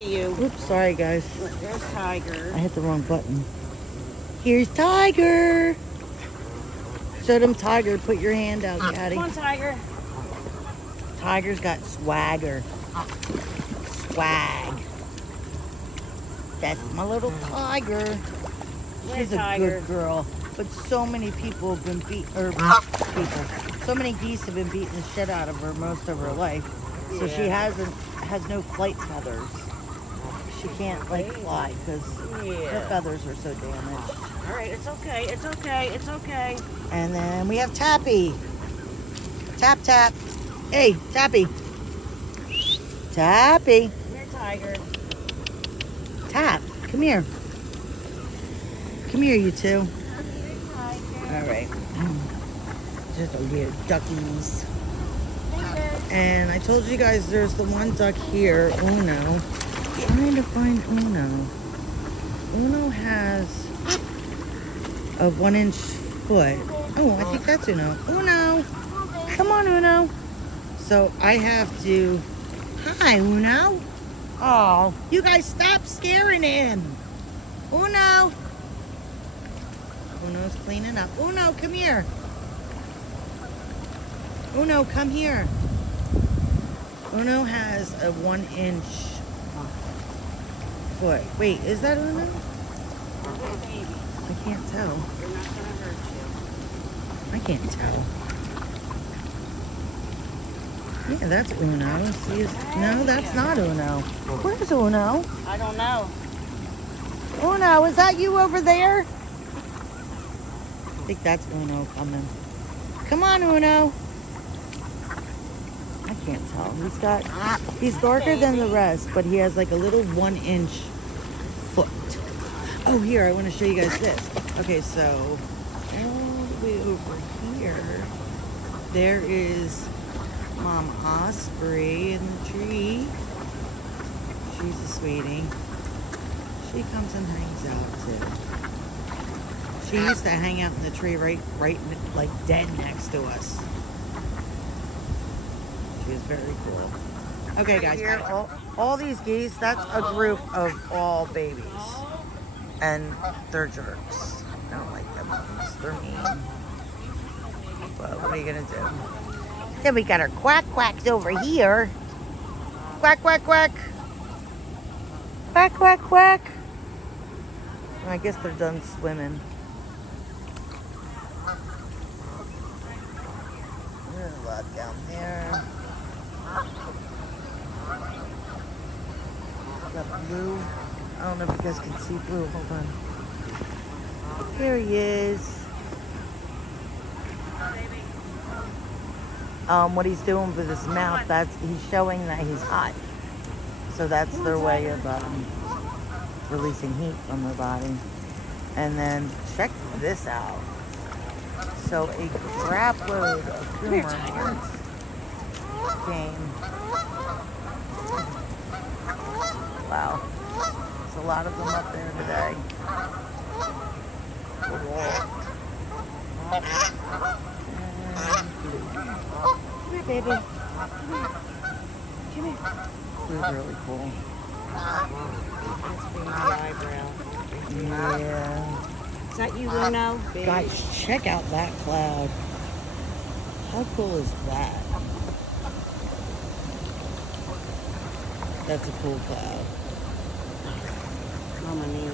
You. Oops, sorry guys. There's Tiger. I hit the wrong button. Here's Tiger. Show them Tiger. Put your hand out, Daddy. Come on, Tiger. Tiger's got swagger. Swag. That's my little Tiger. She's a good girl. But so many people have been so many geese have been beating the shit out of her most of her life. So she has no flight feathers. She can't like fly because her feathers are so damaged. All right, it's okay. It's okay. It's okay. And then we have Tappy. Tap, tap. Hey, Tappy. Tappy. Come here, Tiger. Tap. Come here. Come here, you two. All right. Just a weird duckies. And I told you guys there's the one duck here, Uno. Trying to find Uno. Uno has a 1-inch foot. Oh, I think that's Uno. Uno! Come on, Uno. So I have to... Hi, Uno. Oh, you guys stop scaring him. Uno. Uno's cleaning up. Uno, come here. Uno, come here. Uno has a 1-inch foot. Wait, is that Uno? I can't tell. They're not gonna hurt you. I can't tell. Yeah, that's Uno. See, no, that's not Uno. Where's Uno? I don't know. Uno, is that you over there? I think that's Uno coming. Come on, Uno. I can't tell. He's darker than the rest, but he has like a little 1-inch foot. Oh, here, I want to show you guys this. Okay, so all the way over here, there is Mom Osprey in the tree. She's a sweetie. She comes and hangs out too. She used to hang out in the tree right like dead next to us. She was very cool. Okay, guys, all these geese, that's a group of all babies. And they're jerks. I don't like them ones. They're mean. But what are you going to do? Then we got our quacks over here. Quack, quack, quack. Quack, quack, quack. I guess they're done swimming. There's a lot down there. Got blue. I don't know if you guys can see blue. Hold on. Here he is. What he's doing with his mouth, he's showing that he's hot. So that's their way of releasing heat from their body. And then check this out. So a crap load of Cormorants came. Wow. There's a lot of them up there today. Come here, baby. Come here. This is really cool. That's being my eyebrow. Yeah. Is that you, Uno? Guys, check out that cloud. How cool is that? That's a cool cloud. Mama needs